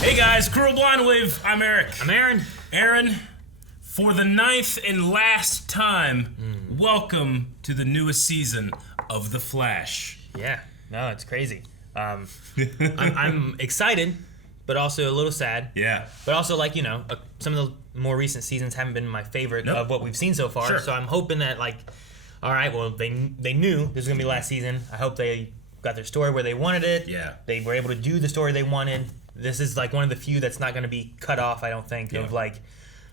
Hey guys, Cruel Blonde Wave. I'm Eric. I'm Aaron. Aaron, for the 9th and last time, welcome to the newest season of The Flash. Yeah, no, it's crazy. I'm excited, but also a little sad. Yeah. But also, like, you know, some of the more recent seasons haven't been my favorite of what we've seen so far. Sure. So I'm hoping that, like, all right, well, they knew this was going to be last season. I hope they got their story where they wanted it. Yeah. They were able to do the story they wanted. This is, like, one of the few that's not going to be cut off, I don't think, of, like,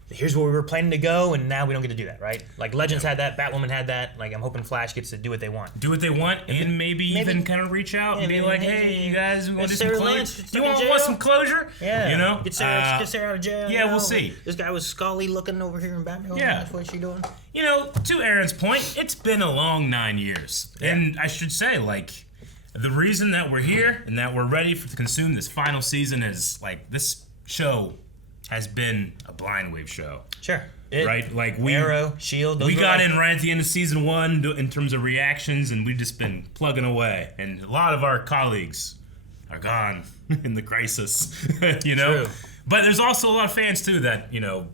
here's where we were planning to go, and now we don't get to do that, right? Like, Legends had that, Batwoman had that. Like, I'm hoping Flash gets to do what they want. Do what they want, and maybe even kind of reach out and be like, hey, you guys want to do some closure? Do you want some closure? Yeah. You know? Get Sarah out of jail. Yeah, we'll see. This guy was Scully looking over here in Batman. Yeah. That's what she doing. You know, to Aaron's point, it's been a long 9 years. Yeah. And I should say, like, the reason that we're here and that we're ready to consume this final season is, like, this show has been a Blind Wave show. Sure. Right? Like, Arrow, Shield. We got in right at the end of season 1 in terms of reactions, and we've just been plugging away. And a lot of our colleagues are gone in the crisis, you know? True. But there's also a lot of fans, too, that, you know,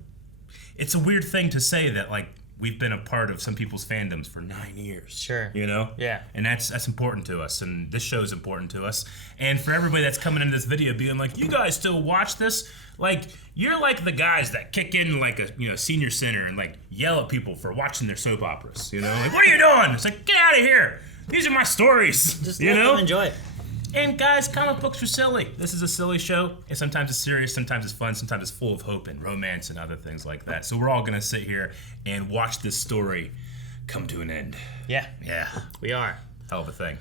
it's a weird thing to say that, like, we've been a part of some people's fandoms for 9 years. Sure. You know? Yeah. And that's important to us, and this show is important to us. And for everybody that's coming into this video being like, you guys still watch this? Like, you're like the guys that kick in like a senior center and like yell at people for watching their soap operas, you know? Like, what are you doing? It's like, get out of here. These are my stories. Just you let know? them enjoy it. And guys, comic books are silly. This is a silly show, and sometimes it's serious, sometimes it's fun, sometimes it's full of hope and romance and other things like that. So we're all gonna sit here and watch this story come to an end. Yeah. Yeah. We are. Hell of a thing.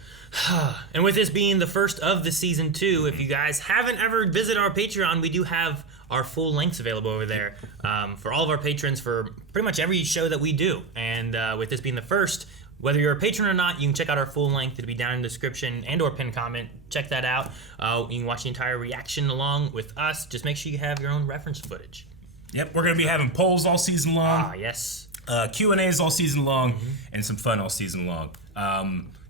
And with this being the first of the season 2, if you guys haven't ever visited our Patreon, we do have our full lengths available over there for all of our patrons for pretty much every show that we do. And with this being the first, whether you're a patron or not, you can check out our full length. It'll be down in the description and or pinned comment. Check that out. You can watch the entire reaction along with us. Just make sure you have your own reference footage. Yep, we're going to be having polls all season long. Ah, yes. Q&As all season long, and some fun all season long.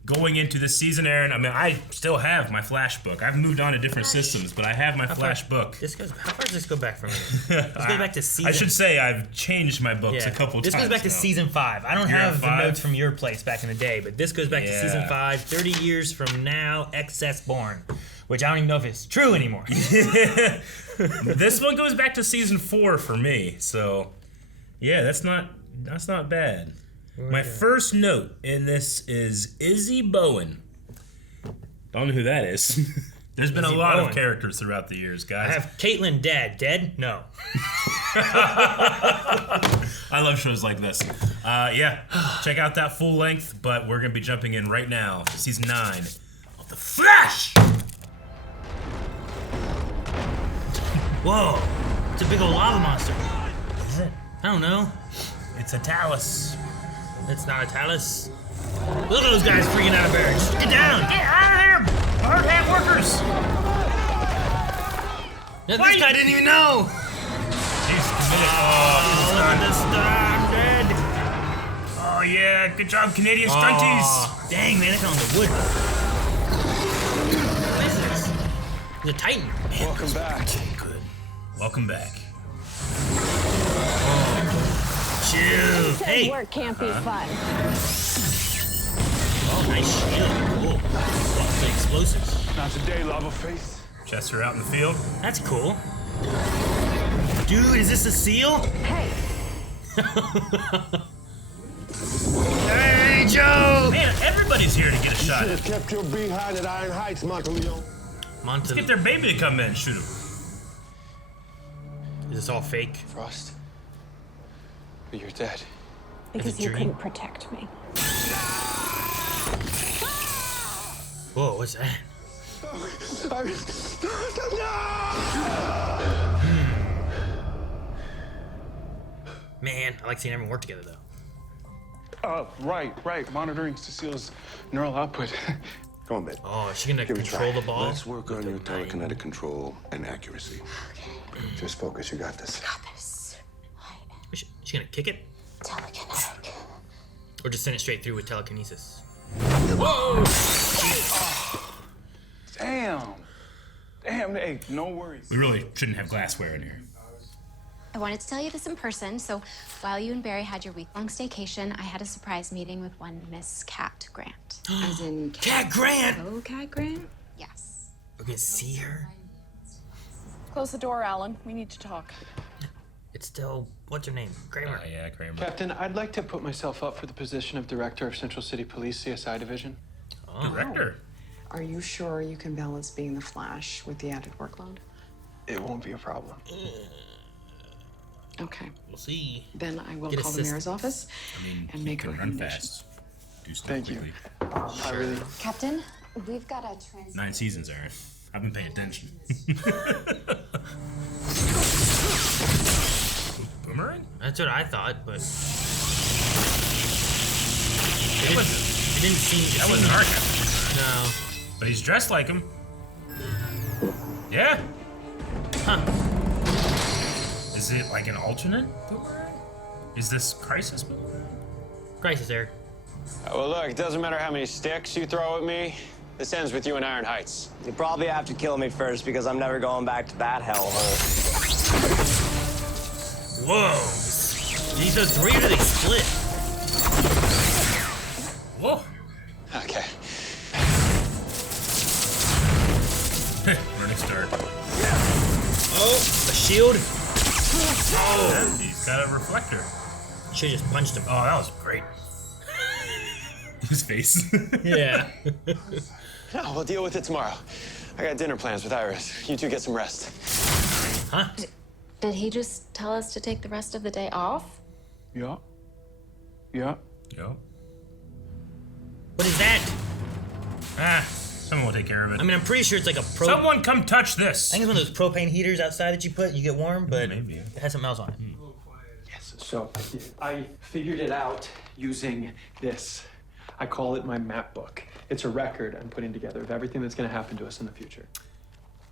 Going into this season, Aaron, I mean, I still have my Flash book. I've moved on to different systems, but I have my Flash book. How far does this go back from it? This goes back to season... I should say I've changed my books a couple times. This goes back to season 5. I don't have the notes from your place back in the day, but this goes back to season 5, 30 years from now, excess born. Which I don't even know if it's true anymore. This one goes back to season 4 for me, so yeah, that's not bad. My first note in this is Izzy Bowen. Don't know who that is. There's been a lot of characters throughout the years, guys. I have Caitlin dead? No. I love shows like this. Yeah, check out that full length, but we're going to be jumping in right now to season 9 of The Flash! Whoa, it's a big old lava monster. What is it? I don't know. It's a Talus. It's not a Talus. Look at those guys freaking out of barracks. Get down! Get out of here! Hard hat workers! This guy didn't even know! He's committed. Understood. Oh yeah, good job, Canadian stunties! Dang, man, it's on the wood. What is this? The Titan. Man, welcome back. Good. Welcome back. Chill. Hey. Work can't be fun. Oh, nice shield. Cool. Lots of explosives. Not today, lava face. Chester out in the field. That's cool. Dude, is this a seal? Hey. Hey, Joe! Man, everybody's here to get a shot. You should have kept your behind at Iron Heights, Monteleone. Let's get their baby to come in and shoot him. Is this all fake? Frost, you're dead. Because you couldn't protect me. Whoa, what's that? Man, I like seeing everyone work together, though. Right. Monitoring Cecile's neural output. Come on, babe. Oh, is she gonna control the ball? Let's work on your telekinetic control and accuracy. Just focus, you got this. Got this. Is she gonna kick it? Telekinetic. Or just send it straight through with telekinesis? Whoa! Damn! Damn, hey, no worries. We really shouldn't have glassware in here. I wanted to tell you this in person, so while you and Barry had your week-long staycation, I had a surprise meeting with one Miss Cat Grant. As in Cat Grant! Oh, Cat Grant? Yes. We're gonna see her. Close the door, Alan. We need to talk. It's still, what's her name? Kramer. Yeah, Kramer. Captain, I'd like to put myself up for the position of Director of Central City Police CSI Division. Oh. Director. Are you sure you can balance being the Flash with the added workload? It won't be a problem. Okay. We'll see. Then I will Get call the assist. mayor's office I mean, and he make can run recommendations. fast. Do stuff Thank you. quickly. I really... Captain, we've got a 9 seasons, Aaron. I've been paying attention. Boomerang? That's what I thought, but That it didn't seem. That wasn't our captain. No. But he's dressed like him. Yeah. Huh. Is it like an alternate Boomerang? Is this Crisis Boomerang? Crisis, Eric. Well, look, it doesn't matter how many sticks you throw at me. This ends with you in Iron Heights. You probably have to kill me first because I'm never going back to that hellhole. Whoa. These are 3 or do they split? Whoa. Okay. Running start. Oh, a shield. Oh, he's got a reflector. Should've just punched him. Oh, that was great. His face. Yeah. No, we'll deal with it tomorrow. I got dinner plans with Iris. You two get some rest. Huh? Did he just tell us to take the rest of the day off? Yeah. Yeah. Yo. What is that? Ah, someone will take care of it. I mean, I'm pretty sure it's like a pro. Someone come touch this. I think it's one of those propane heaters outside that you put, you get warm, but Maybe. it has something else on it. Yes, so I figured it out using this. I call it my map book. It's a record I'm putting together of everything that's going to happen to us in the future.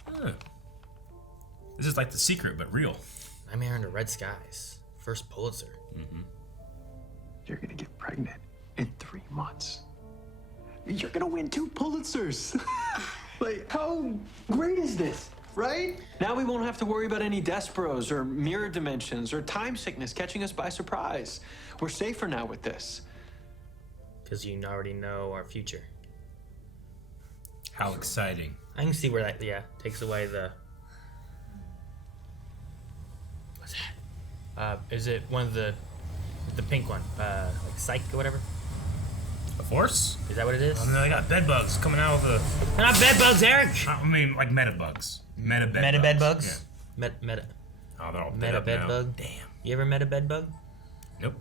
Huh. This is like The Secret, but real. I'm Under Red Skies. First Pulitzer. You're going to get pregnant in 3 months. You're going to win 2 Pulitzers. Like, how great is this, right? Now we won't have to worry about any Desperados or mirror dimensions or time sickness catching us by surprise. We're safer now with this. Because you already know our future. How exciting. I can see where that, takes away the... What's that? Is it one of the pink one? Like Psych or whatever? A force? Is that what it is? Oh no, they got bed bugs coming out of the... They're not bed bugs, Eric! I mean, like meta bugs. Meta bed Meta bugs. bed bugs? Yeah. Meta Oh, they're all bed meta up bed now. bug? Damn. You ever met a bed bug? Nope.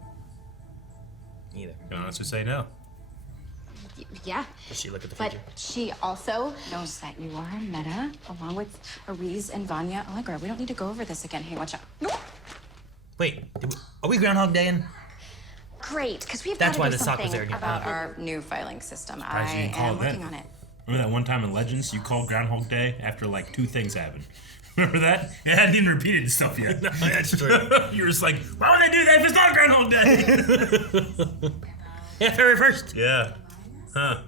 Neither. Can I honestly say no? Yeah. Does she look at the But future? she also knows that you are Meta, along with Ariz and Vanya Allegra. We don't need to go over this again. Hey, watch out. Wait, are we Groundhog Daying? Great, because we've That's got why to do the sock was something there again. about our new filing system. Surprised you I didn't call am it then. working on it. Remember that one time in Legends, you called Groundhog Day after like 2 things happened? Remember that? It hadn't even repeated itself yet. No, that's true. You were just like, why would they do that if it's not Groundhog Day? Yeah, February 1st. Yeah. Huh.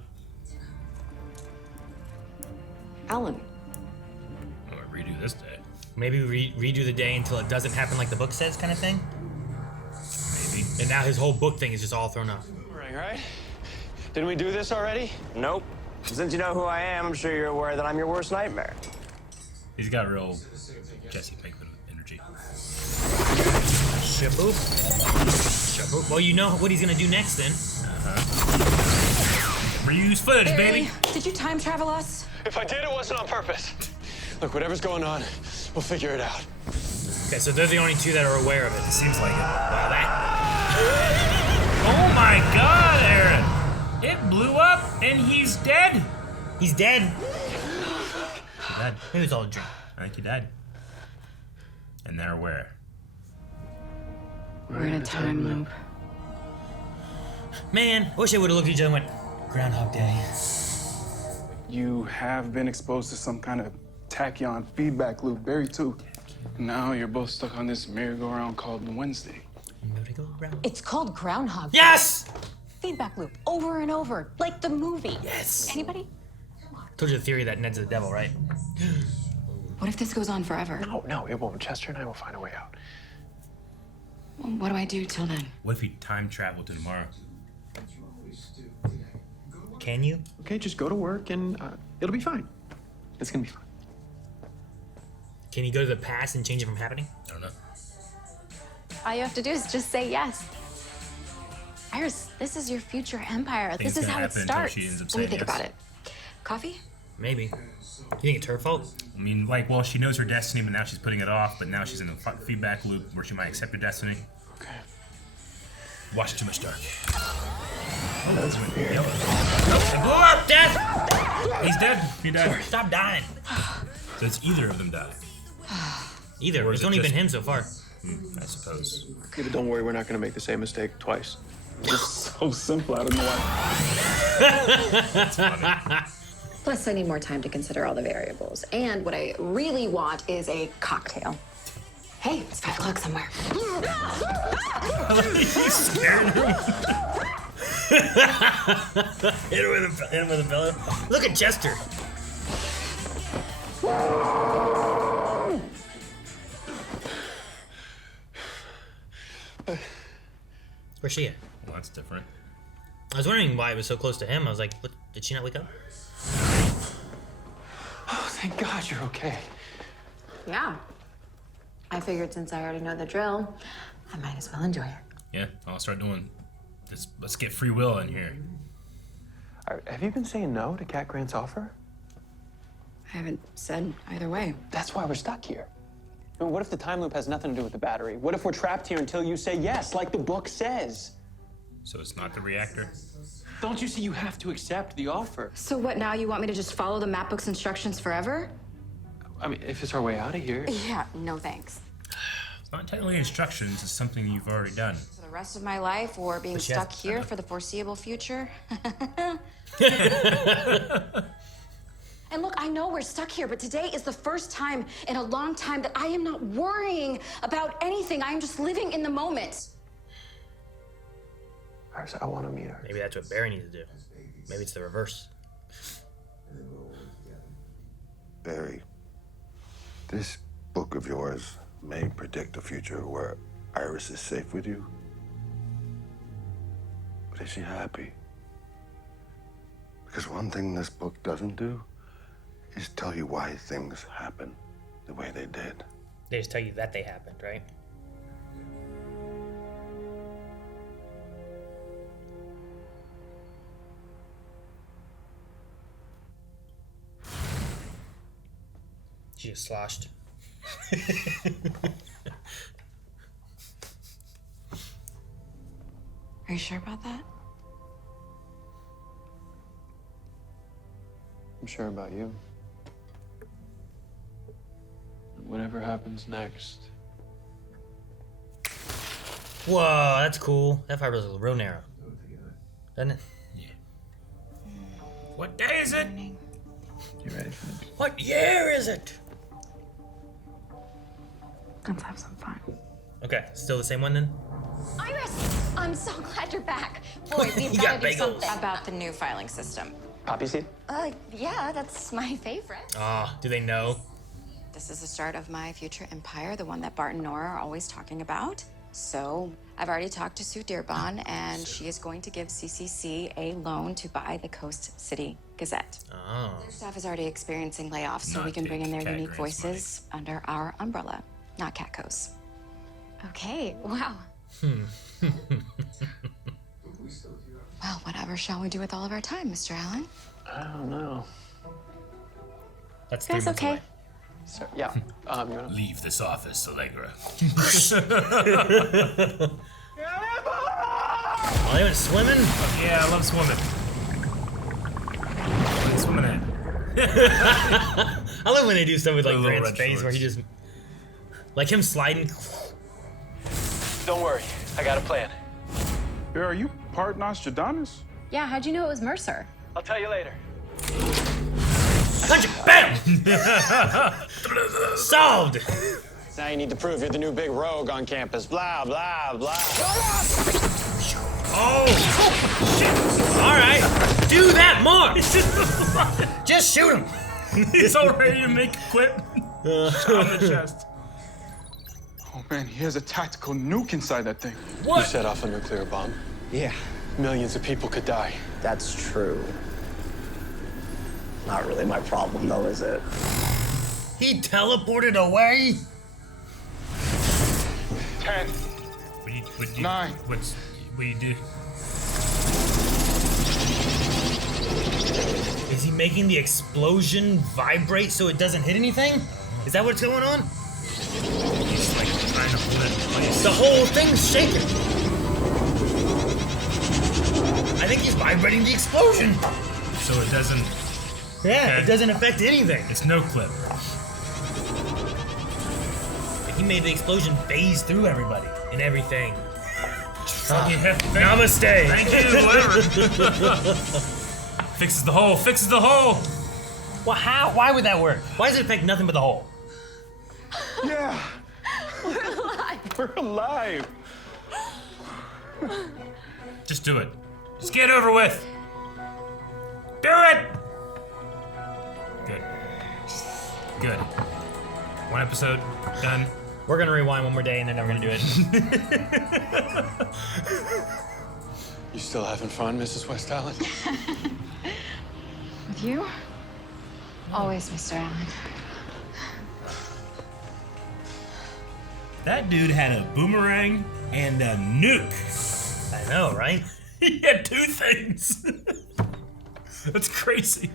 Alan, I'm gonna redo this day. Maybe redo the day until it doesn't happen like the book says, kind of thing. Maybe. And now his whole book thing is just all thrown off. Boomerang, right? Didn't we do this already? Nope. Since you know who I am, I'm sure you're aware that I'm your worst nightmare. He's got real Jesse Pinkman energy. Shaboop. Shaboop. Well, you know what he's gonna do next then. Reuse footage, baby. Did you time travel us? If I did, it wasn't on purpose. Look, whatever's going on, we'll figure it out. Okay, so they're the only 2 that are aware of it. Seems like it. Wow, that. Oh my god, Aaron! It blew up and he's dead. He's dead. He died. Maybe it was all a dream. I think he died. And they're aware. we're in a time loop. Man, I wish I would have looked at each other and went, Groundhog Day. You have been exposed to some kind of tachyon feedback loop, Barry too. Now you're both stuck on this merry-go-round called Wednesday. It's called Groundhog. Yes! Feedback loop, over and over, like the movie. Yes. Anybody? Told you the theory that Ned's the devil, right? What if this goes on forever? No, it won't. Chester and I will find a way out. Well, what do I do till then? What if you time travel to tomorrow? Can you? Okay, just go to work and it'll be fine. It's gonna be fine. Can you go to the past and change it from happening? I don't know. All you have to do is just say yes. Iris, this is your future empire. This is how it starts. She ends up Let me saying think yes. about it. Coffee? Maybe. You think it's her fault? I mean, like, well, she knows her destiny, but now she's putting it off. But now she's in a feedback loop where she might accept her destiny. Okay. Watch too much dark. Oh, that's weird. Yellow. Nope, it blew up! Dead! He's dead. He died. Stop dying. So it's either of them die. Either. Or It's is it only just- been him so far. I suppose. Okay, but don't worry, we're not gonna make the same mistake twice. It's so simple. I don't know why. That's funny. Plus, I need more time to consider all the variables. And what I really want is a cocktail. Hey, it's 5 o'clock somewhere. He's scared him. Hit him with a pillow. Look at Chester. Where's she at? Well, that's different. I was wondering why it was so close to him. I was like, what? Did she not wake up? Oh, thank God you're okay. Yeah. I figured since I already know the drill, I might as well enjoy it. Yeah, I'll start doing this. Let's get free will in here. All right, have you been saying no to Cat Grant's offer? I haven't said either way. That's why we're stuck here. I mean, what if the time loop has nothing to do with the battery? What if we're trapped here until you say yes, like the book says? So it's not the reactor? Don't you see you have to accept the offer? So what, now you want me to just follow the map book's instructions forever? I mean, if it's our way out of here. Yeah, no thanks. It's not technically instructions, it's something you've already done. For the rest of my life, or being But she has- stuck here for the foreseeable future? And look, I know we're stuck here, but today is the first time in a long time that I am not worrying about anything. I am just living in the moment. Iris, I want to meet her. Maybe that's what Barry needs to do. Maybe it's the reverse. Barry, this book of yours may predict a future where Iris is safe with you. But is she happy? Because one thing this book doesn't do is tell you why things happen the way they did. They just tell you that they happened, right? She just sloshed. Are you sure about that? I'm sure about you. Whatever happens next. Whoa, that's cool. That fiber is real narrow. Doesn't it? What day is it? You ready for this? What year is it? Let's have some fun. Okay, still the same one then? Iris, I'm so glad you're back. Boy, we've You got got to do bagels. something about the new filing system. Poppy seed? Yeah, that's my favorite. Ah, do they know? This is the start of my future empire, the one that Bart and Nora are always talking about. So I've already talked to Sue Dearborn, and she is going to give CCC a loan to buy the Coast City Gazette. Oh. Their staff is already experiencing layoffs, so Not we can bring in their Cat unique Grant's voices under our umbrella, not Catco's. Okay, wow. Well, whatever shall we do with all of our time, Mr. Allen? I don't know. That's You 3 guys months okay? away. So, yeah. You wanna... Leave this office, Allegra. Oh, they went swimming? Yeah, I love swimming. What are you swimming at? I love when they do stuff with like Little Grant's red face where he shorts. just... Like him sliding. Don't worry, I got a plan. Yo, are you part Nostradamus? Yeah, how'd you know it was Mercer? I'll tell you later. Punch it! Bam! Solved! Now you need to prove you're the new big rogue on campus. Blah, blah, blah. Oh! Shit! Alright, do that more! Just shoot him! He's all ready to make a quit. Shot in the chest. Oh man, he has a tactical nuke inside that thing. What? You set off a nuclear bomb. Yeah, Millions of people could die. that's true. Not really my problem, though, is it? He teleported away? 10. What do you, 9. What do you do? Is he making the explosion vibrate so it doesn't hit anything? Is that what's going on? He's like trying to hold it in place. The whole thing's shaking. I think he's vibrating the explosion. So it doesn't. Yeah, Okay. it doesn't affect anything. It's no clip. He made the explosion phase through everybody and everything. Yeah, Namaste. Thank you, whatever. Fixes the hole. Fixes the hole. Well, how? Why would that work? Why does it affect nothing but the hole? Yeah. We're alive. We're alive. Just do it. Just get it over with. Do it. Good. Good. One episode done. We're gonna rewind one more day and then we're gonna do it. You still having fun, Mrs. West Allen? With you? Always, Mr. Allen. That dude had a boomerang and a nuke. I know, right? He had 2 things. That's crazy.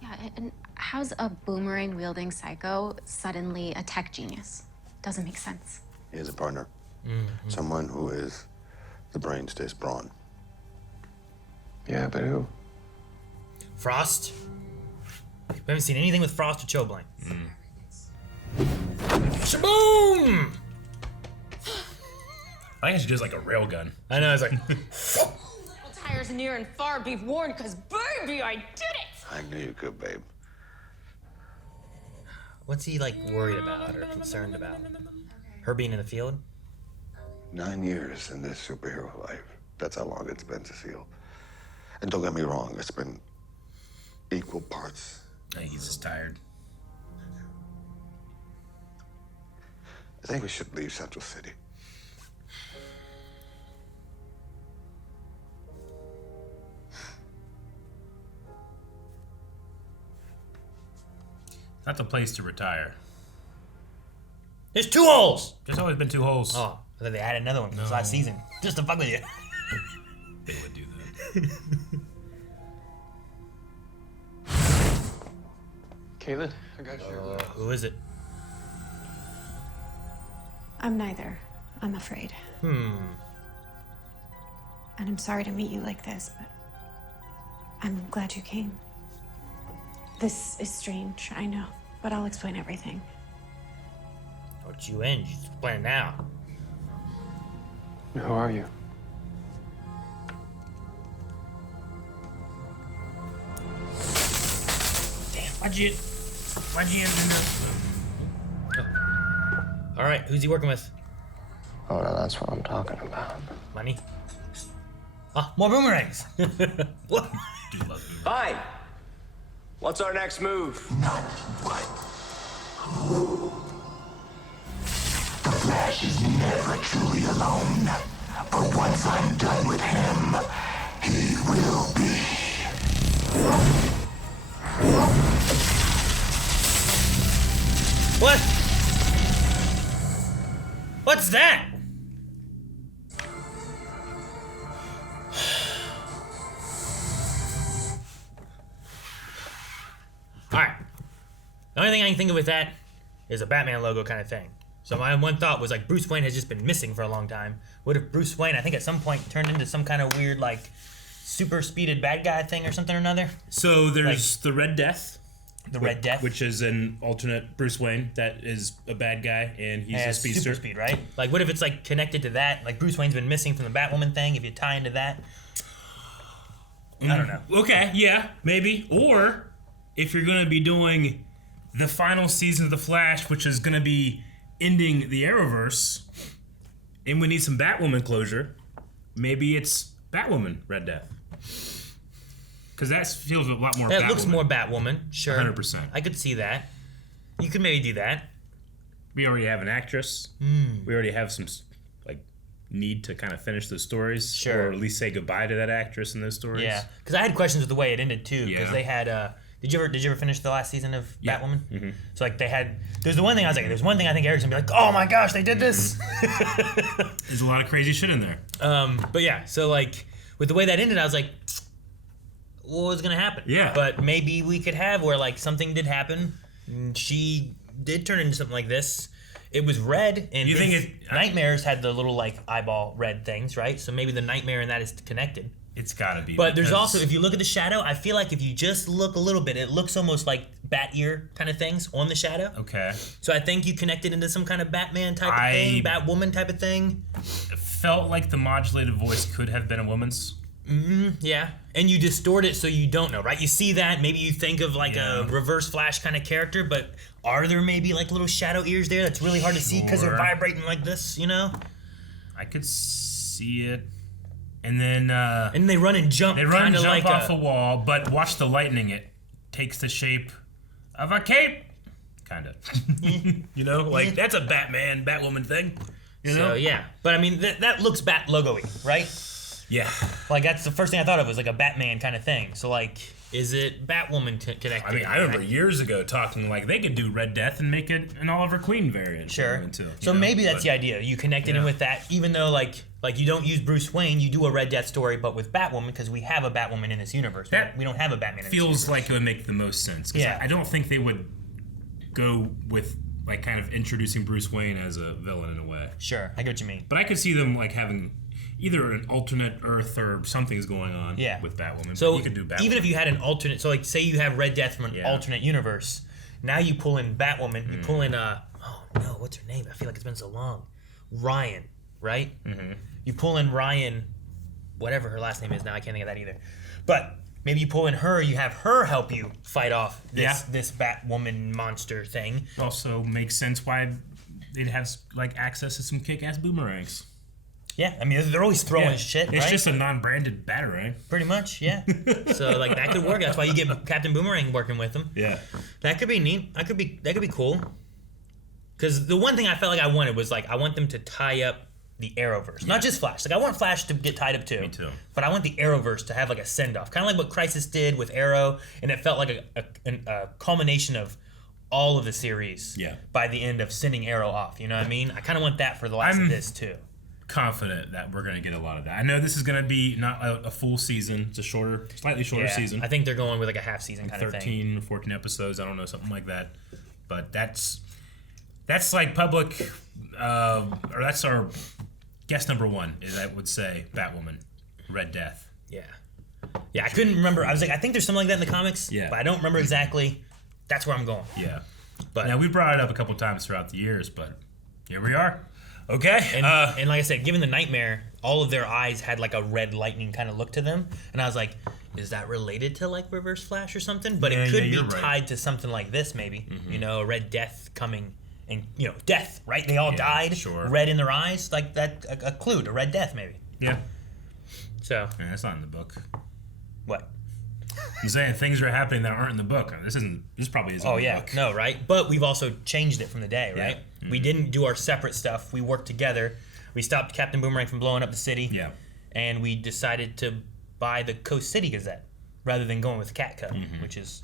Yeah, and how's a boomerang wielding psycho suddenly a tech genius? Doesn't make sense. He has a partner. Someone who is the brains to his brawn. Yeah, but who? Frost. We haven't seen anything with Frost or Choblank. Shaboom! I think I should use like a railgun. I know, it's like, Tires near and far be warned, because baby, I did it! I knew you could, babe. what's he like worried about or concerned about? Her being in the field? 9 years in this superhero life. That's how long it's been, Cecile. And don't get me wrong, it's been equal parts. I think he's just tired. I think we should leave Central City. Not the place to retire. There's 2 holes! There's always been 2 holes. Oh, I thought they added another one this last season. Just to fuck with you. They would do that. Caitlin, I got your... Who is it? I'm neither, I'm afraid. And I'm sorry to meet you like this, but I'm glad you came. This is strange, I know, but I'll explain everything. What you in? You explain now. Who are you? Damn, why'd you end up? All right, who's he working with? Oh, no, that's what I'm talking about. Money? Ah, more boomerangs. What? Do love me. Fine. What's our next move? The Flash is never truly alone. But once I'm done with him, he will be. What? What's that? Alright. The only thing I can think of with that is a Batman logo kind of thing. So my one thought was like Bruce Wayne has just been missing for a long time. What if Bruce Wayne, I think at some point, turned into some kind of weird like super speeded bad guy thing or something or another? So there's the Red Death. The Red Death? Which is an alternate Bruce Wayne that is a bad guy and he's a speedster. Super speed, right? Like what if it's like connected to that? Like Bruce Wayne's been missing from the Batwoman thing, if you tie into that. I don't know. Okay, yeah, maybe. Or if you're going to be doing the final season of The Flash, which is going to be ending the Arrowverse, and we need some Batwoman closure, maybe it's Batwoman Red Death. Because that feels a lot more That Batwoman. looks more Batwoman, sure. 100%. I could see that. You could maybe do that. We already have an actress. We already have some like need to kind of finish those stories, Sure. or at least say goodbye to that actress in those stories. Yeah, because I had questions with the way it ended too. Because Yeah. they had. Did you ever finish the last season of Yeah. Batwoman? Mhm. So like they had. There's the one thing I was like. There's one thing I think Eric's gonna be like. Oh my gosh, they did this. There's a lot of crazy shit in there. But yeah, so like with the way that ended, I was like, what was gonna happen? Yeah. But maybe we could have where like something did happen. And she did turn into something like this. It was red, and You think Nightmares had the little like eyeball red things, right? So maybe the nightmare in that is connected. It's gotta be. But there's because- also, if you look at the shadow, I feel like if you just look a little bit, it looks almost like bat ear kind of things on the shadow. Okay. So I think you connected into some kind of Batman type of thing, Batwoman type of thing. It felt like the modulated voice could have been a woman's. Yeah. And you distort it so you don't know, right? You see that, maybe you think of like a Reverse Flash kind of character, but are there maybe like little shadow ears there that's really hard to see because they're Sure. vibrating like this, you know? I could see it. And then And they run and jump. they run and kinda jump like off a wall, but watch the lightning. It takes the shape of a cape. Kinda. You know, like that's a Batwoman thing. You know? So yeah, but I mean that looks Bat logo-y, right? Yeah. Like that's the first thing I thought of was like a Batman kind of thing. So like, is it Batwoman connected? I mean, I remember years ago talking like they could do Red Death and make it an Oliver Queen variant. Sure. Too, So maybe that's the idea. You connected in with that, even though like you don't use Bruce Wayne, you do a Red Death story, but with Batwoman because we have a Batwoman in this universe. We don't have a Batman. in this universe. Feels like it would make the most sense. 'Cause Yeah. I don't think they would go with like kind of introducing Bruce Wayne as a villain in a way. Sure, I get what you mean. But I could see them like having either an alternate Earth or something's going on with Batwoman. So but you could do Batwoman. even if you had an alternate, so like say you have Red Death from an alternate universe, now you pull in Batwoman, you pull in oh no, what's her name? I feel like it's been so long. Ryan, right? Mm-hmm. You pull in Ryan, whatever her last name is now, I can't think of that either. But maybe you pull in her, you have her help you fight off this Batwoman monster thing. Also makes sense why they'd have like access to some kick-ass boomerangs. Yeah, I mean they're always throwing shit. It's right? just a non-branded batarang. Pretty much, yeah. So like that could work. That's why you get Captain Boomerang working with them. Yeah. That could be neat. That could be cool. Because the one thing I felt like I wanted was like I want them to tie up the Arrowverse, not just Flash. Like I want Flash to get tied up too. Me too. But I want the Arrowverse to have like a send off, kind of like what Crisis did with Arrow, and it felt like a culmination of all of the series. Yeah. By the end of sending Arrow off, you know what I mean? I kind of want that for the last of this too. Confident that we're going to get a lot of that. I know this is going to be not a full season. It's a slightly shorter season. I think they're going with like a half season like kind of thing. 13 or 14 episodes. I don't know, something like that. But that's like public, or that's our guess number one, is I would say Batwoman, Red Death. Yeah. Yeah, I couldn't remember. I was like, I think there's something like that in the comics. Yeah. But I don't remember exactly. That's where I'm going. Yeah. But now we brought it up a couple times throughout the years, but here we are. Okay. And like I said, given the nightmare, all of their eyes had like a red lightning kind of look to them, and I was like, is that related to like Reverse Flash or something? But it could be tied to something like this, maybe. Mm-hmm. You know, a Red Death coming, and death, right? They all died. Sure. Red in their eyes, like that, a clue to Red Death, maybe. Yeah. So. Yeah, that's not in the book. What? I'm saying things are happening that aren't in the book. This probably isn't in the book. No, right? But we've also changed it from the day, right? Mm-hmm. We didn't do our separate stuff. We worked together. We stopped Captain Boomerang from blowing up the city. Yeah. And we decided to buy the Coast City Gazette rather than going with Catco, which is,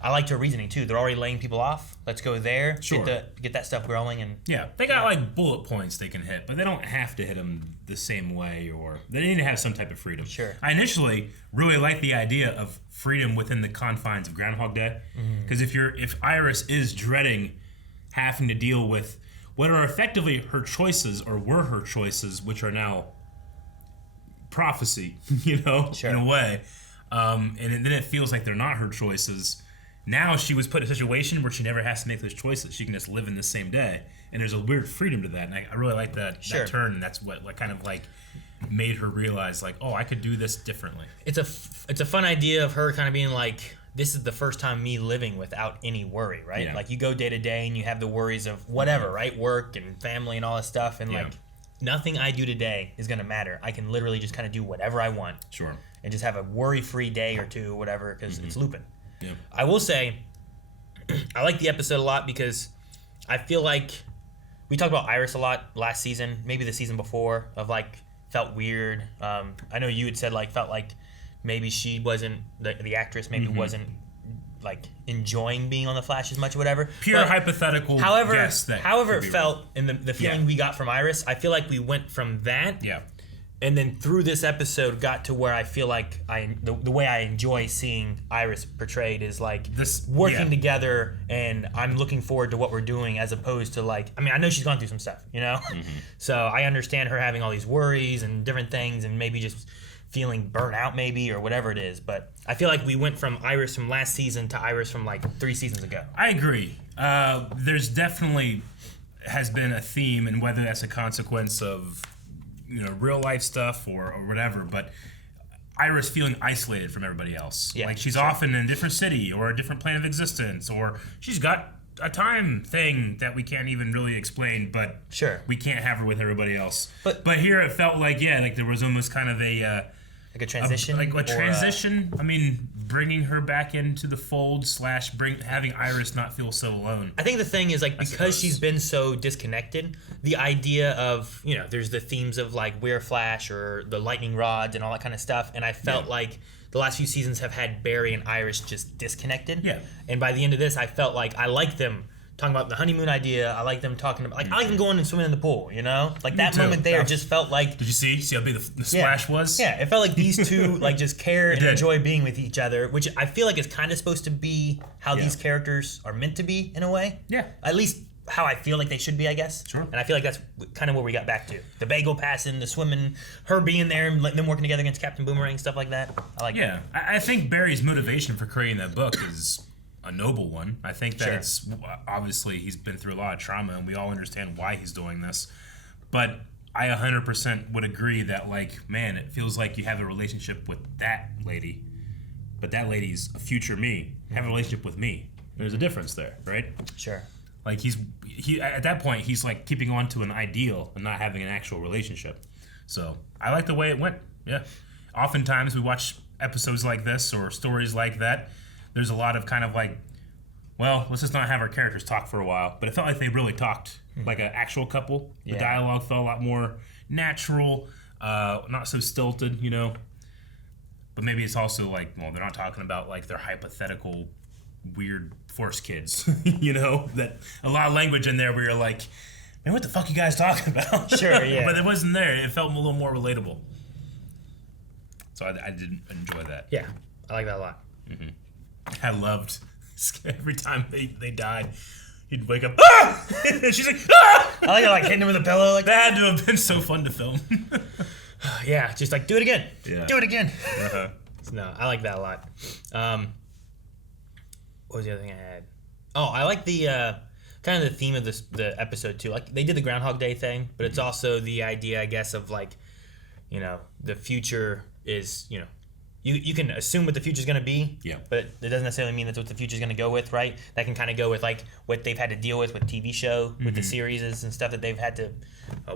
I liked her reasoning too. They're already laying people off. Let's go there, Sure. get that stuff growing, and yeah, they got like bullet points they can hit, but they don't have to hit them the same way, or they need to have some type of freedom. Sure. I initially really liked the idea of freedom within the confines of Groundhog Day, because if Iris is dreading having to deal with what are effectively her choices, or were her choices, which are now prophecy, in a way, and then it feels like they're not her choices. Now she was put in a situation where she never has to make those choices. She can just live in the same day. And there's a weird freedom to that. And I really like that turn. And that's what kind of like made her realize like, oh, I could do this differently. it's a fun idea of her kind of being like, this is the first time me living without any worry, right? Yeah. Like you go day to day and you have the worries of whatever, right? Work and family and all this stuff. And like nothing I do today is going to matter. I can literally just kind of do whatever I want. Sure. And just have a worry-free day or two or whatever because it's looping. Yeah. I will say, I like the episode a lot because I feel like we talked about Iris a lot last season, maybe the season before, of like felt weird. I know you had said like felt like maybe she wasn't the actress maybe wasn't like enjoying being on the Flash as much or whatever. Pure hypothetical. However, it felt and the feeling we got from Iris, I feel like we went from that. Yeah. And then through this episode got to where I feel like the way I enjoy seeing Iris portrayed is like this working together, and I'm looking forward to what we're doing as opposed to like, I mean, I know she's gone through some stuff, you know? So I understand her having all these worries and different things and maybe just feeling burnt out maybe or whatever it is. But I feel like we went from Iris from last season to Iris from like 3 seasons ago. I agree. There's definitely has been a theme, and whether that's a consequence of real life stuff or whatever, but Iris feeling isolated from everybody else. Yeah, like she's often in a different city or a different plane of existence, or she's got a time thing that we can't even really explain, but we can't have her with everybody else. But here it felt like there was almost kind of a like a transition, transition. I mean, bringing her back into the fold / having Iris not feel so alone. I think the thing is like because she's been so disconnected, the idea of there's the themes of like we're Flash or the lightning rods and all that kind of stuff, and I felt like the last few seasons have had Barry and Iris just disconnected. Yeah. And by the end of this, I felt like I like them talking about the honeymoon idea. I like them talking about I like them going and swimming in the pool. Like that moment there just felt like. Did you see how big the splash was? Yeah, it felt like these two like just care and enjoy being with each other, which I feel like is kind of supposed to be how these characters are meant to be in a way. Yeah. At least how I feel like they should be, I guess. Sure. And I feel like that's kind of where we got back to. The bagel passing, the swimming, her being there and letting them working together against Captain Boomerang, stuff like that. I like that. I think Barry's motivation for creating that book is a noble one. I think that it's obviously he's been through a lot of trauma and we all understand why he's doing this. But I 100% would agree that man, it feels like you have a relationship with that lady, but that lady's a future me. Have a relationship with me. There's a difference there, right? Sure. Like he at that point he's like keeping on to an ideal and not having an actual relationship. So I like the way it went. Yeah. Oftentimes we watch episodes like this or stories like that. There's a lot of kind of like, well, let's just not have our characters talk for a while. But it felt like they really talked like an actual couple. The dialogue felt a lot more natural, not so stilted, But maybe it's also like, well, they're not talking about like their hypothetical weird Force kids, that a lot of language in there where you're like, man, what the fuck you guys talking about? Sure, yeah. But it wasn't there. It felt a little more relatable. So I did enjoy that. Yeah, I like that a lot. Mm-hmm. I loved every time they died, he'd wake up, ah! And she's like, ah! I like it, like hitting him with a pillow. Like that had to have been so fun to film. Yeah, just like do it again. Yeah. Do it again. Uh-huh. No, I like that a lot. What was the other thing I had? Oh, I like the kind of the theme of the episode too. Like they did the Groundhog Day thing, but it's also the idea, I guess, of like, the future is, you can assume what the future's going to be, but it doesn't necessarily mean that's what the future's going to go with, right? That can kind of go with like what they've had to deal with TV show, with the series and stuff that they've had to.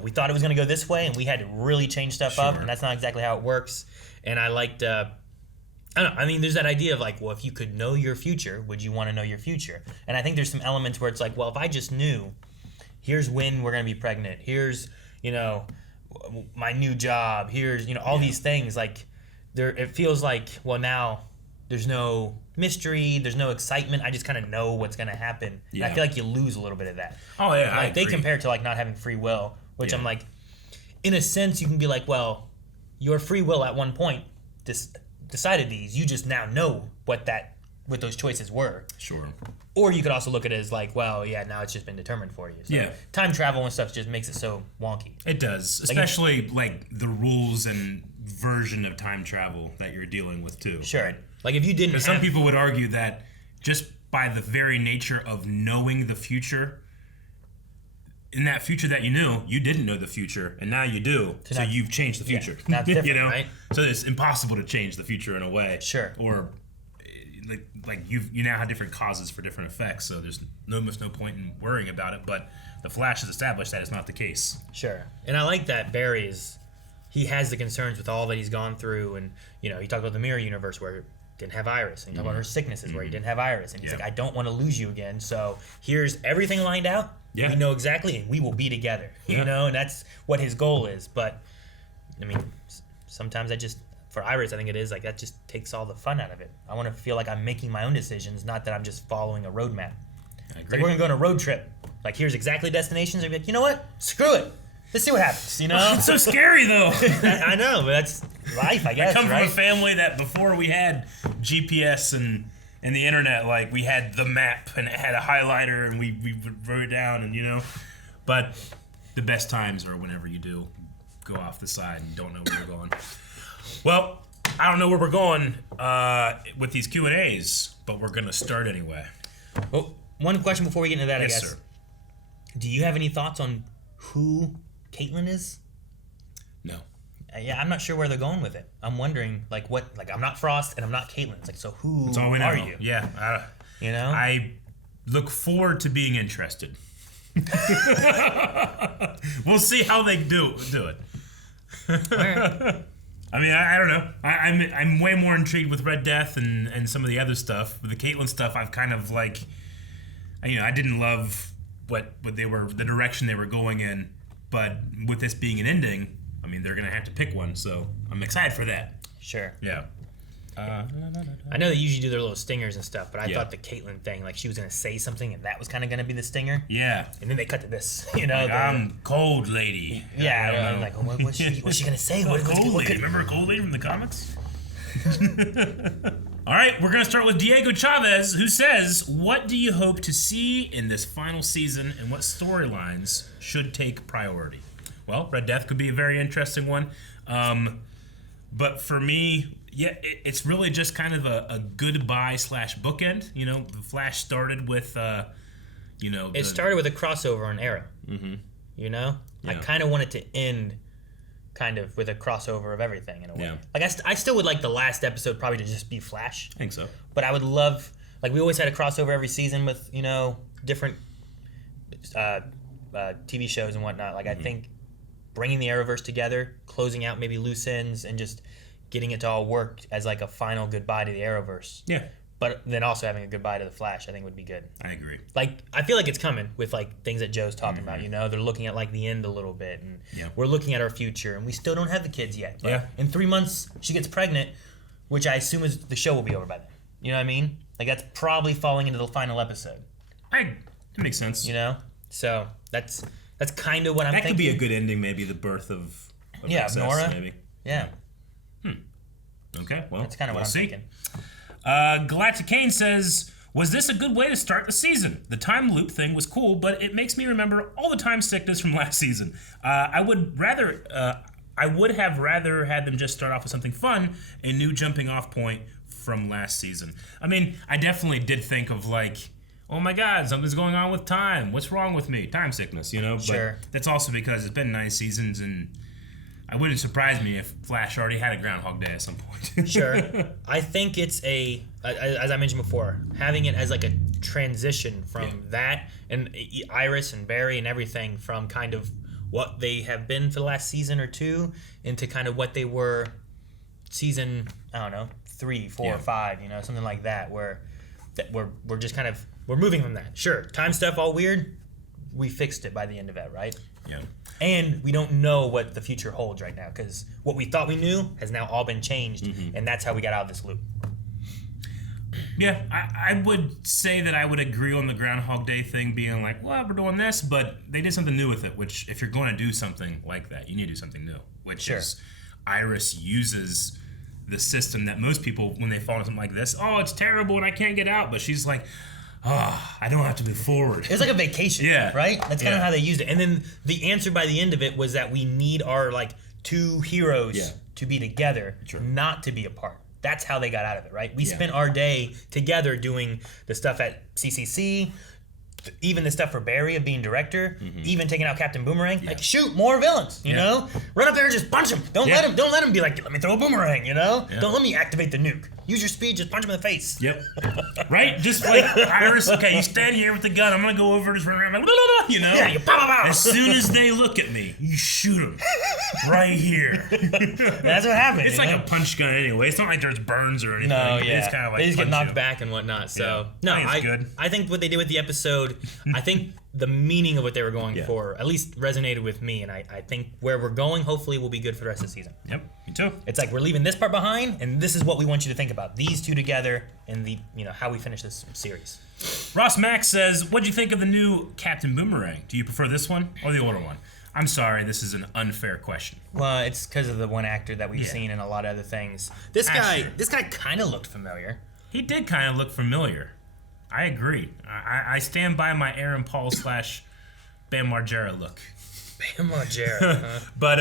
We thought it was going to go this way, and we had to really change stuff up, and that's not exactly how it works. And I liked. I don't know. I mean, there's that idea of like, well, if you could know your future, would you want to know your future? And I think there's some elements where it's like, well, if I just knew, here's when we're going to be pregnant. Here's, my new job. Here's, all these things. Like, it feels like, well, now there's no mystery. There's no excitement. I just kind of know what's going to happen. Yeah. And I feel like you lose a little bit of that. Oh, yeah. Like, they compare it to like not having free will, which I'm like, in a sense, you can be like, well, your free will at one point decided these. You just now know what those choices were. Sure. Or you could also look at it as like, well, yeah, now it's just been determined for you. So time travel and stuff just makes it so wonky. It does, especially like the rules and version of time travel that you're dealing with too. Sure. Right? Like if you didn't. Because some people would argue that just by the very nature of knowing the future, in that future that you knew, you didn't know the future, and now you do. So you've changed the future. That's different, right? So it's impossible to change the future in a way. Sure. Or like you now have different causes for different effects. So there's almost no point in worrying about it. But the Flash has established that it's not the case. Sure. And I like that Barry he has the concerns with all that he's gone through, and he talked about the mirror universe where didn't have Iris, and you talk about her sicknesses where he didn't have Iris, and he's like, I don't want to lose you again, so here's everything lined out. We know exactly, and we will be together. You know, and that's what his goal is. But I mean, sometimes for Iris, I think it is like that just takes all the fun out of it. I want to feel like I'm making my own decisions, not that I'm just following a roadmap. It's like we're gonna go on a road trip. Like here's exactly destinations. I'd be like, you know what? Screw it. Let's see what happens. You know, it's so scary though. I know, but that's life, I guess. I come from a family that before we had GPS and the internet, like we had the map and it had a highlighter and we wrote it down, and you know. But the best times are whenever you do go off the side and don't know where you're going. Well, I don't know where we're going with these Q&As, but we're gonna start anyway. Well, one question before we get into that, yes, I guess. Sir. Do you have any thoughts on who Caitlin is? No. Yeah, I'm not sure where they're going with it. I'm wondering, like, what? Like, I'm not Frost and I'm not Caitlin. It's like, so who That's all we know. are you? Yeah. You know? I look forward to being interested. We'll see how they do it. Right. I mean, I don't know. I'm way more intrigued with Red Death and some of the other stuff. With the Caitlyn stuff, I've kind of like, you know, I didn't love what they were, the direction they were going in. But with this being an ending, I mean, they're gonna have to pick one. So I'm excited for that. Sure. Yeah. I know they usually do their little stingers and stuff, but I thought the Caitlyn thing, like she was gonna say something and that was kind of gonna be the stinger. Yeah. And then they cut to this, you know. Like, I'm cold lady. Yeah. I'm like, what's she gonna say? Cold lady. Remember Cold Lady from the comics? All right, we're gonna start with Diego Chavez, who says, "What do you hope to see in this final season, and what storylines should take priority?" Well, Red Death could be a very interesting one, but for me, yeah, it's really just kind of a goodbye / bookend. You know, the Flash started with, you know, it started with a crossover on Arrow. Mm-hmm. You know, I kind of want it to end kind of with a crossover of everything in a way. Yeah. Like I still would like the last episode probably to just be Flash. I think so. But I would love, like we always had a crossover every season with, you know, different TV shows and whatnot. Like I think bringing the Arrowverse together, closing out maybe loose ends, and just getting it to all work as like a final goodbye to the Arrowverse. Yeah. But then also having a goodbye to the Flash, I think would be good. I agree. Like, I feel like it's coming with like things that Joe's talking about. You know, they're looking at like the end a little bit, and we're looking at our future, and we still don't have the kids yet. But in 3 months, she gets pregnant, which I assume is the show will be over by then. You know what I mean? Like that's probably falling into the final episode. It makes sense. You know, so that's kind of what I'm thinking. That could be a good ending, maybe the birth of Excess, Nora. maybe. Yeah. Okay, well, that's kind of what I'm thinking. Galactic Kane says, "Was this a good way to start the season? The time loop thing was cool, but it makes me remember all the time sickness from last season. I would have rather had them just start off with something fun, a new jumping off point from last season." I mean, I definitely did think of like, oh my God, something's going on with time. What's wrong with me? Time sickness, you know? Sure. But that's also because it's been 9 seasons, and I wouldn't surprise me if Flash already had a Groundhog Day at some point. Sure. I think it's as I mentioned before, having it as like a transition from that and Iris and Barry and everything from kind of what they have been for the last season or two into kind of what they were season, I don't know, 3, 4, 5, you know, something like that, where we're just kind of, we're moving from that. Sure, time stuff all weird, we fixed it by the end of it, right? Yeah. And we don't know what the future holds right now, because what we thought we knew has now all been changed, and that's how we got out of this loop. Yeah, I would say that I would agree on the Groundhog Day thing being like, well, we're doing this, but they did something new with it, which if you're going to do something like that, you need to do something new, which is Iris uses the system that most people, when they fall into something like this, oh, it's terrible and I can't get out, but she's like, oh, I don't have to move forward. It was like a vacation, right? That's kind of how they used it. And then the answer by the end of it was that we need our like two heroes to be together, not to be apart. That's how they got out of it, right? We spent our day together doing the stuff at CCC, even the stuff for Barry of being director, even taking out Captain Boomerang, like shoot more villains, you know? Run up there and just punch him. Don't let him be like, let me throw a boomerang, you know? Don't let me activate the nuke. Use your speed, just punch him in the face. Yep. Right? Just like Iris, okay, you stand here with the gun, I'm gonna go over, just run around, like, you know? Yeah, you pow. As soon as they look at me, you shoot them. Right here. That's what happens. It's like a punch gun anyway. It's not like there's burns or anything. No, yeah. It's kind of like they just get punch knocked back and whatnot. So no, I think it's good. I think what they did with the episode, I think the meaning of what they were going for at least resonated with me, and I think where we're going hopefully will be good for the rest of the season. Yep, me too. It's like we're leaving this part behind, and this is what we want you to think about. These two together and the how we finish this series. Ross Mack says, what'd you think of the new Captain Boomerang? Do you prefer this one or the older one? I'm sorry, this is an unfair question. Well, it's because of the one actor that we've seen in a lot of other things. This guy kind of looked familiar. He did kind of look familiar. I agree. I stand by my Aaron Paul / Bam Margera look. Bam Margera, huh? But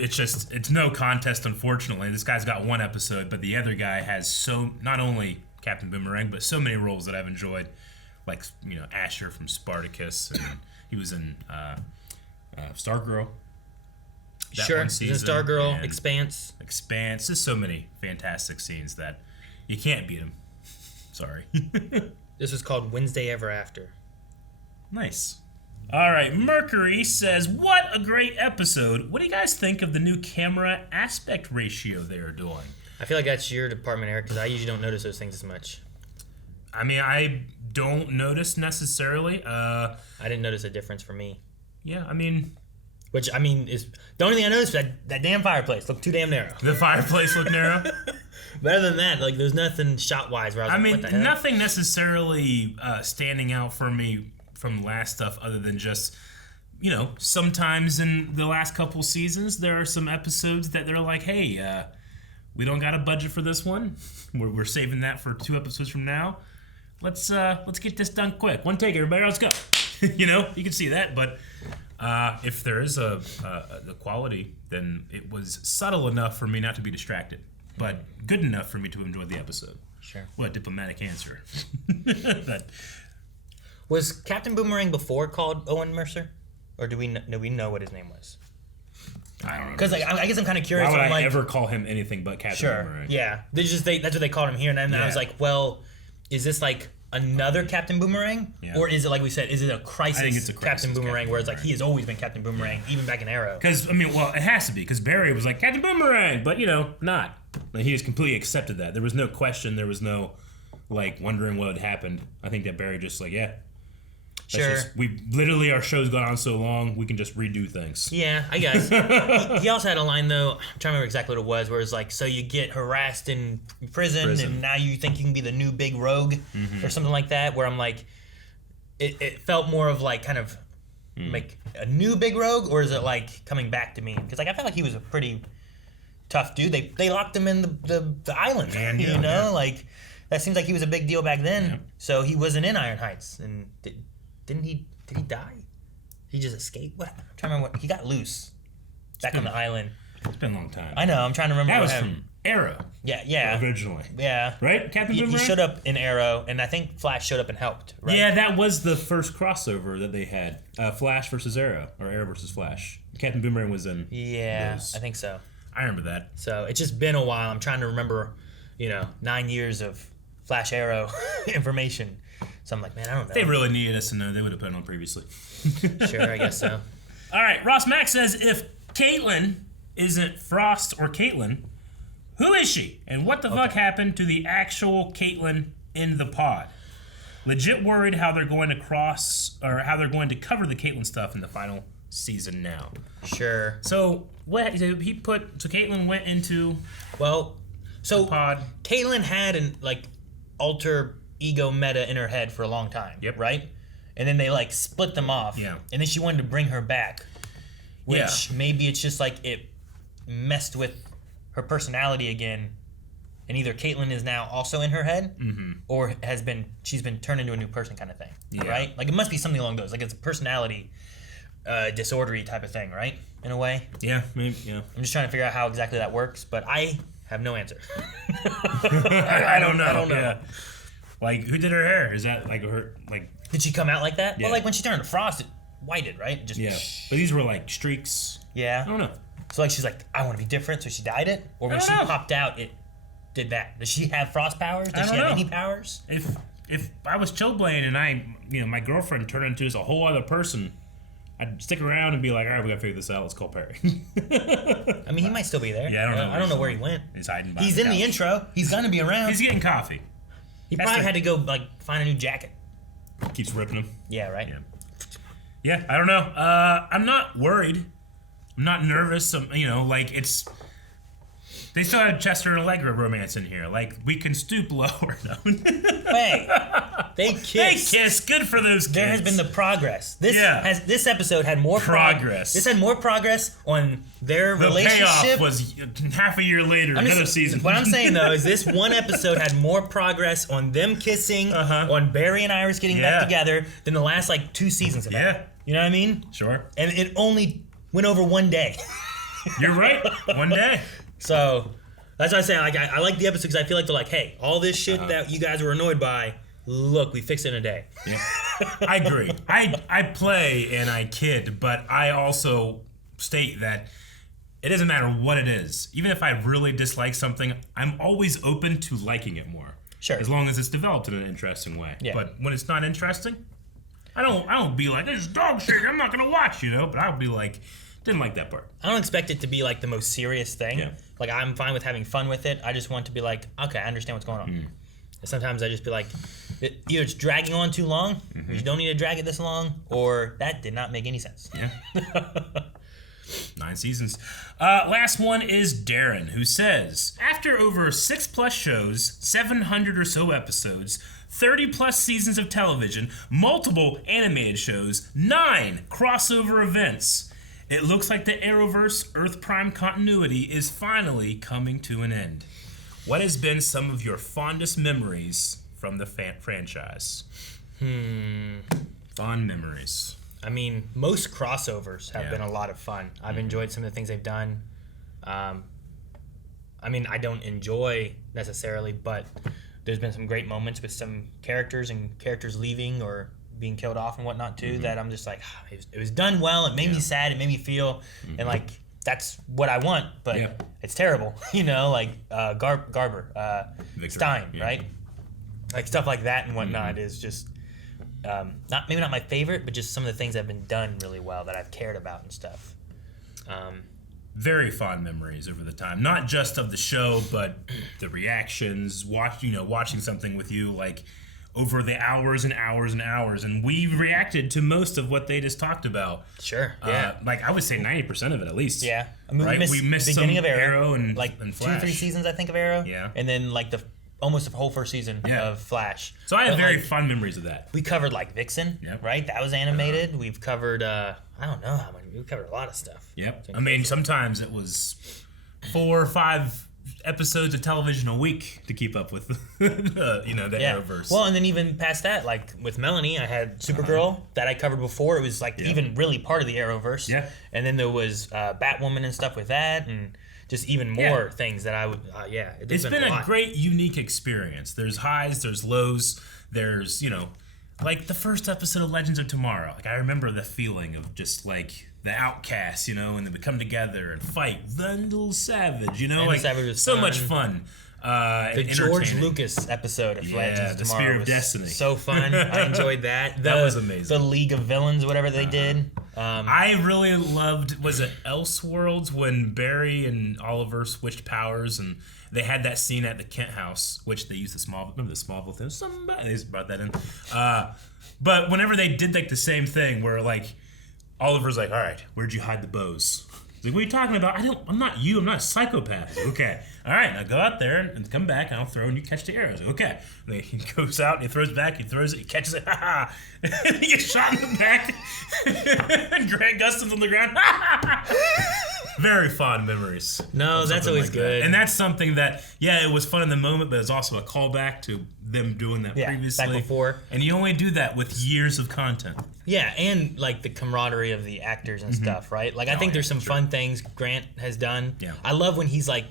it's no contest, unfortunately. This guy's got one episode, but the other guy has not only Captain Boomerang, but so many roles that I've enjoyed, like Asher from Spartacus, and he was in Stargirl. Sure, he's in Stargirl, Expanse. Just so many fantastic scenes that you can't beat him. Sorry. This was called Wednesday Ever After. Nice. All right, Mercury says, what a great episode. What do you guys think of the new camera aspect ratio they are doing? I feel like that's your department, Eric, because I usually don't notice those things as much. I mean, I don't notice necessarily. I didn't notice a difference for me. Yeah, I mean... Which, I mean, is the only thing I noticed was that damn fireplace looked too damn narrow. The fireplace looked narrow? But other than that, like, there's nothing shot-wise where I was what the hell? Nothing necessarily standing out for me from last stuff other than just, sometimes in the last couple seasons, there are some episodes that they're like, hey, we don't got a budget for this one. We're saving that for 2 episodes from now. Let's get this done quick. One take, everybody, let's go. You can see that, but if there is the quality, then it was subtle enough for me not to be distracted, but good enough for me to enjoy the episode. Sure. What a diplomatic answer. Was Captain Boomerang before called Owen Mercer, or do we know what his name was? I don't know. Because I guess I'm kind of curious. Why would I ever call him anything but Captain Boomerang? Yeah, that's what they called him here, and then I was like, well, is this like another Captain Boomerang, or is it like we said? Is it a crisis? I think it's a crisis Captain Boomerang, where it's like he has always been Captain Boomerang, even back in Arrow. Because it has to be because Barry was like Captain Boomerang, but not. Like, he just completely accepted that. There was no question. There was no wondering what had happened. I think that Barry just Sure. Our show's gone on so long, we can just redo things. Yeah, I guess. He also had a line, though, I'm trying to remember exactly what it was, where it's like, so you get harassed in prison, and now you think you can be the new big rogue, or something like that, where I'm like, it felt more of like kind of like a new big rogue, or is it like coming back to me? Because I felt like he was a pretty tough dude. They locked him in the island, that seems like he was a big deal back then, so he wasn't in Iron Heights, and did he die? He just escaped? What? I'm trying to remember he got loose back on the island. It's been a long time. I know. I'm trying to remember. That was from Arrow. Yeah. Originally. Yeah. Right? Captain Boomerang? He showed up in Arrow, and I think Flash showed up and helped, right? Yeah, that was the first crossover that they had. Flash versus Arrow, or Arrow versus Flash. Captain Boomerang was in those. I think so. I remember that. So it's just been a while. I'm trying to remember, 9 years of Flash Arrow information. So I'm like, man, I don't know. If they really needed us to know, they would have put it on previously. Sure, I guess so. All right, Ross Mack says, if Caitlin isn't Frost or Caitlin, who is she? And what the fuck happened to the actual Caitlin in the pod? Legit worried how they're going to cover the Caitlin stuff in the final season now. Sure. So what Caitlin went into the pod. Caitlin had an alter ego meta in her head for a long time. Yep. Right? And then they split them off. Yeah. And then she wanted to bring her back. Which maybe it's just it messed with her personality again. And either Caitlin is now also in her head, or she's been turned into a new person kind of thing. Yeah. Right? It must be something along those. It's a personality disordery type of thing, right? In a way. Yeah, maybe, yeah. I'm just trying to figure out how exactly that works, but I have no answer. I don't know. I don't know. Yeah. Like, who did her hair? Is that like her like? Did she come out like that? Yeah. Well, like when she turned to Frost, it whited, right? Just Yeah, but these were like streaks. Yeah. I don't know. So like she's like, I want to be different, so she dyed it, or when she popped out, it did that. Does she have Frost powers? Does she have any powers? If I was Chillblade and my girlfriend turned into a whole other person, I'd stick around and be like, all right, we gotta figure this out. Let's call Perry. I mean, he might still be there. Yeah, I don't know. I don't know where he went. He's hiding. He's in the intro. He's gonna be around. He's getting coffee. He probably had to go like find a new jacket. Keeps ripping him. Yeah, right. Yeah, I don't know. I'm not worried. I'm not nervous. It's. They still have Chester and Allegra romance in here. Like, we can stoop lower. No. Hey, they kiss. They kiss. Good for those kids. There has been the progress. This episode had more progress. This had more progress on their relationship. The payoff was half a year later, another season. What I'm saying though is this one episode had more progress on them kissing, on Barry and Iris getting back together than the last like 2 seasons of that. You know what I mean? Sure. And it only went over one day. You're right. One day. So that's why I say I like the episode because I feel like they're like, hey, all this shit that you guys were annoyed by, look, we fixed it in a day. Yeah, I agree. I play and I kid, but I also state that it doesn't matter what it is. Even if I really dislike something, I'm always open to liking it more. Sure. As long as it's developed in an interesting way. Yeah. But when it's not interesting, I don't be like, this is dog shit, I'm not gonna watch, But I'll be like, didn't like that part. I don't expect it to be like the most serious thing. Yeah. Like I'm fine with having fun with it. I just want to be like, okay, I understand what's going on. And sometimes I just be like, either it's dragging on too long, you don't need to drag it this long, or that did not make any sense. Yeah. 9 seasons. Last one is Darren, who says, after over 6+ shows, 700 or so episodes, 30+ seasons of television, multiple animated shows, 9 crossover events, it looks like the Arrowverse Earth Prime continuity is finally coming to an end. What has been some of your fondest memories from the franchise? Fond memories. I mean, most crossovers have been a lot of fun. I've enjoyed some of the things they've done. I mean, I don't enjoy necessarily, but there's been some great moments with some characters and characters leaving or being killed off and whatnot too, that I'm just like, it was done well. It made me sad. It made me feel, and like that's what I want, but it's terrible. Like Garber, Stein, right? Like stuff like that and whatnot is just maybe not my favorite, but just some of the things that have been done really well that I've cared about and stuff. Very fond memories over the time, not just of the show, but the reactions, watching something with you, like over the hours and hours and hours, and we reacted to most of what they just talked about. Sure, yeah. Like I would say 90% of it at least. Yeah, I mean, right? we missed the beginning of Arrow and like and Flash. 2-3 seasons I think of Arrow. Yeah, and then like almost the whole first season of Flash. So I have very fond memories of that. We covered like Vixen, right? That was animated. We've covered I don't know how many. We've covered a lot of stuff. Yep. I mean, sometimes it was 4 or 5 episodes of television a week to keep up with the Arrowverse. Well, and then even past that, like with Melanie, I had Supergirl that I covered before. It was like even really part of the Arrowverse. Yeah. And then there was Batwoman and stuff with that, and just even more things that I would. It's been a great, unique experience. There's highs, there's lows, there's like the first episode of Legends of Tomorrow. Like I remember the feeling of just like the outcasts, and they would come together and fight. Vandal Savage, Vandal like Savage was so fun. Much fun. The George Lucas episode of Legends of the Tomorrow Spear of was Destiny. So fun. I enjoyed that. That was amazing. The League of Villains, whatever they did. I really loved, was it Elseworlds, when Barry and Oliver switched powers and they had that scene at the Kent house, which they used remember the Smallville thing? Somebody brought that in. But whenever they did like the same thing where like Oliver's like, all right, where'd you hide the bows? He's like, what are you talking about? I'm not you. I'm not a psychopath. Like, okay. All right. Now go out there and come back, and I'll throw, and you catch the arrows. Like, okay. And then he goes out, and he throws back. He throws it. He catches it. Ha ha. And he gets shot in the back. And Grant Gustin's on the ground. Very fond memories. No, that's always like good. That. And that's something that, it was fun in the moment, but it's also a callback to them doing that previously. Back before. And you only do that with years of content. Yeah, and like the camaraderie of the actors and stuff, right? Like I think there's some fun things Grant has done. Yeah. I love when he's like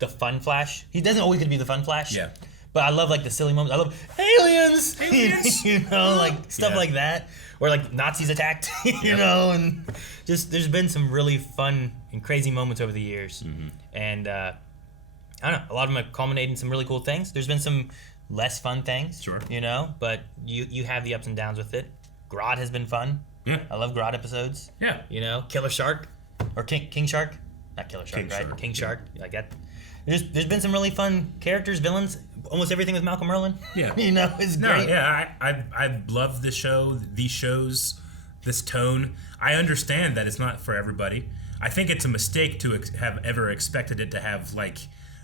the fun Flash. He doesn't always get to be the fun Flash. Yeah. But I love like the silly moments. I love aliens. Aliens. You know, like stuff like that, or like Nazis attacked. You know, and just there's been some really fun and crazy moments over the years, and I don't know. A lot of them have culminated in some really cool things. There's been some less fun things, you know, but you have the ups and downs with it. Grodd has been fun. Yeah, I love Grodd episodes. Yeah, you know, Killer Shark or King Shark, not Killer Shark, right? King Shark, like that. There's been some really fun characters, villains. Almost everything with Malcolm Merlin. Yeah, you know, is great. Yeah, I love the show, these shows, this tone. I understand that it's not for everybody. I think it's a mistake to have ever expected it to have like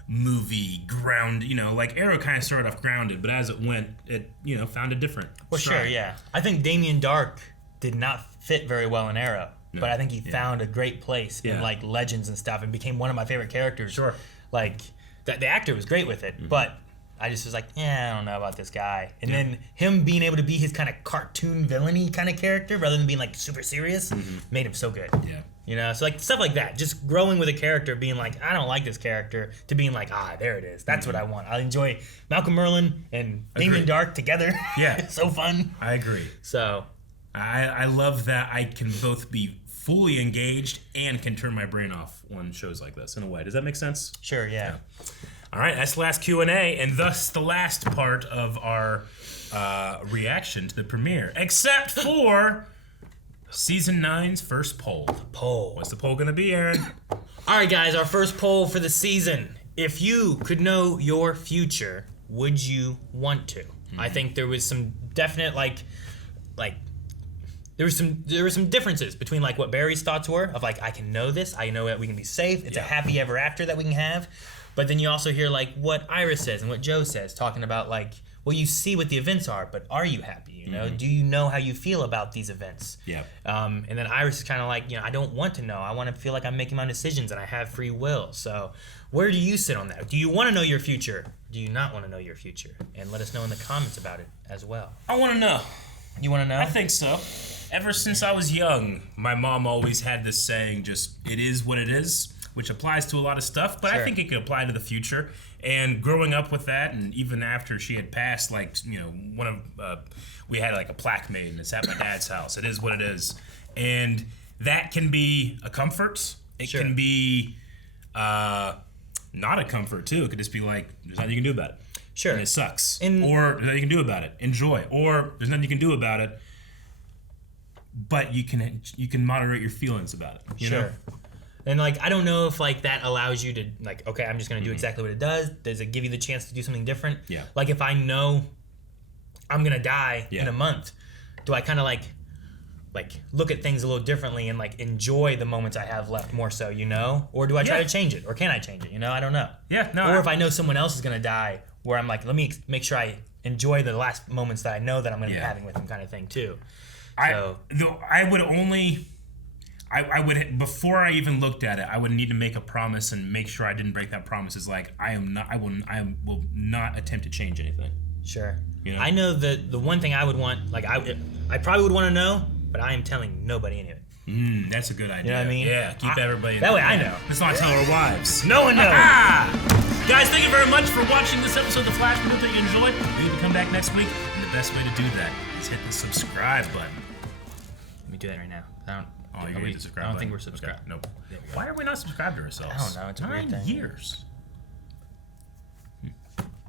movie ground. You know, like Arrow kind of started off grounded, but as it went, it found a different. Well, sure, yeah. I think Damien Dark did not fit very well in Arrow, but I think he found a great place in like Legends and stuff, and became one of my favorite characters. Sure, like the actor was great with it, but I just was like, I don't know about this guy. And then him being able to be his kind of cartoon villainy kind of character rather than being like super serious made him so good. Yeah. You know, so like stuff like that, just growing with a character, being like, I don't like this character, to being like, there it is. That's what I want. I enjoy Malcolm Merlin and Damien Dark together. Yeah. It's so fun. I agree. So I love that I can both be fully engaged and can turn my brain off on shows like this in a way. Does that make sense? Sure, yeah. All right, that's the last Q&A, and thus the last part of our reaction to the premiere, except for Season 9's first poll. What's the poll going to be, Aaron? All right, guys, our first poll for the season. If you could know your future, would you want to? I think there was some definite, there were some differences between like what Barry's thoughts were of like, I can know this, I know that we can be safe, it's a happy ever after that we can have. But then you also hear like what Iris says and what Joe says, talking about like, well, you see what the events are, but are you happy? You know, do you know how you feel about these events? Yeah. And then Iris is kind of like, I don't want to know. I want to feel like I'm making my decisions and I have free will. So where do you sit on that? Do you want to know your future? Do you not want to know your future? And let us know in the comments about it as well. I want to know. You want to know? I think so. Ever since I was young, my mom always had this saying, just, it is what it is, which applies to a lot of stuff, but I think it could apply to the future. And growing up with that, and even after she had passed, like, we had like a plaque made, and it's at my dad's house. It is what it is. And that can be a comfort. It can be not a comfort, too. It could just be like, there's nothing you can do about it. Sure. And it sucks. Or there's nothing you can do about it. Enjoy. Or there's nothing you can do about it, but you can moderate your feelings about it. You know? And like, I don't know if like that allows you to like, okay, I'm just gonna do exactly what it does. Does it give you the chance to do something different? Yeah. Like if I know I'm gonna die in a month, do I kind of like look at things a little differently and like enjoy the moments I have left more so, or do I try to change it, or can I change it? I don't know. Yeah. No. Or if I know someone else is gonna die, where I'm like, let me make sure I enjoy the last moments that I know that I'm gonna be having with them, kind of thing too. I would, before I even looked at it, I would need to make a promise and make sure I didn't break that promise. Is like, I will not attempt to change anything. Sure. I know the one thing I would want, like I probably would want to know, but I am telling nobody any of it. That's a good idea. You know what I mean? Yeah, keep everybody in that way I know. Let's not tell our wives. No one knows. Guys, thank you very much for watching this episode of The Flash. We hope that you enjoyed. We will come back next week, and the best way to do that is hit the subscribe button. Let me do that right now. You're going to subscribe. I don't think we're subscribed. Okay. Nope. Why are we not subscribed to ourselves? I don't know. It's a weird thing. 9 years.